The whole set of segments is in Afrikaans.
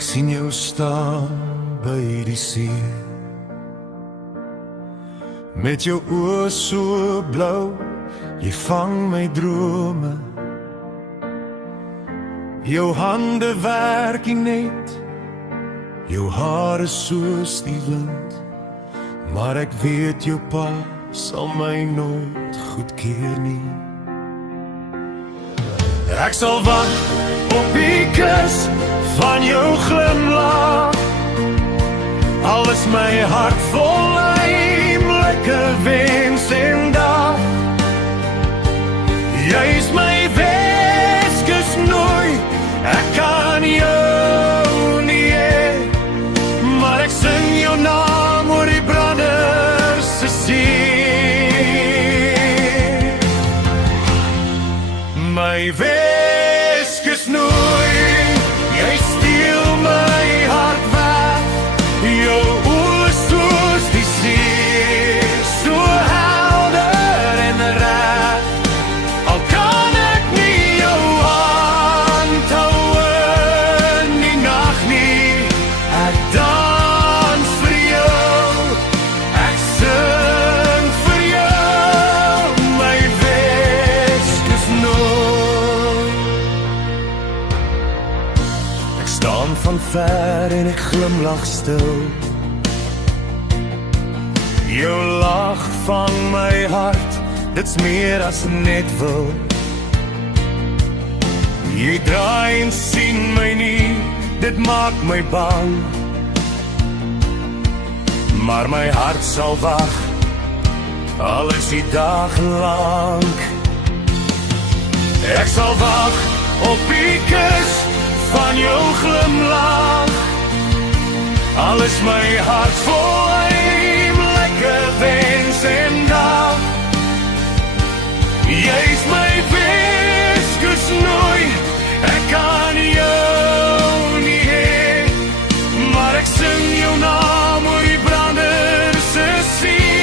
Ek sien jou staan by die see, met jou oë so blou, jy vang my drome. Jou hande werk nie net, jou hare soos die wind, maar ek weet jou pa sal my nooit goedkeur nie. Ek sal wag op die kus van jou glimlach, al is my hart vol heimlike wens en dag. Jy is my Weskus nooi, ek kan jou nie hê, maar ek sing jou naam oor die branders se see. My Weskus nooi, jy steel my hart weg, jou oë soos die see, so helder en reg. Al kan ek nie jou hand hou in die nag nie, ek dans vir jou, ek sing vir jou, my Weskus nooi. Ek staan van ver en ek glimlach stil, jou lach van my hart, dit's meer as net wil. Jy draai en sien my nie, dit maak my bang, maar my hart sal wag, al is die dag lang. Ek sal wag op die kus van jou glimlach, al is my hart vol heimlike wens en dag. Jy is my Weskus nooi, ek kan jou nie hê, maar ek sing jou naam oor die branders se see.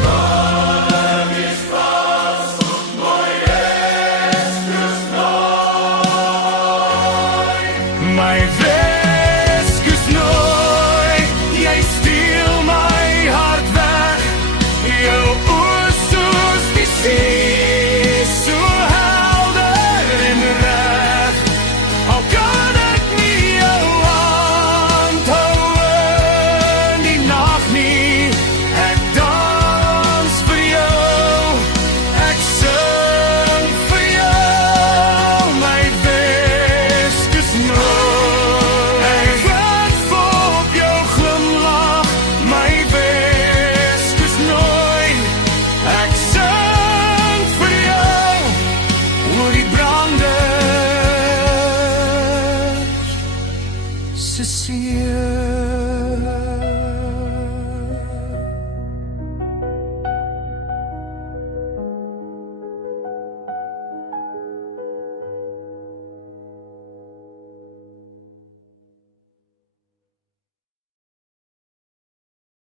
Brandem is vas op my Weskus nooi, my Weskus nooi, jy steel my hart weg, jou oë soos die see, so helder en reg. Al kan ek nie jou hand hou in die nag nie, ek dans vir jou, ek sing vir jou, my Weskus nooi. Ek wag op jou glimlach, my Weskus nooi, ek sing vir jou oor die branders se see.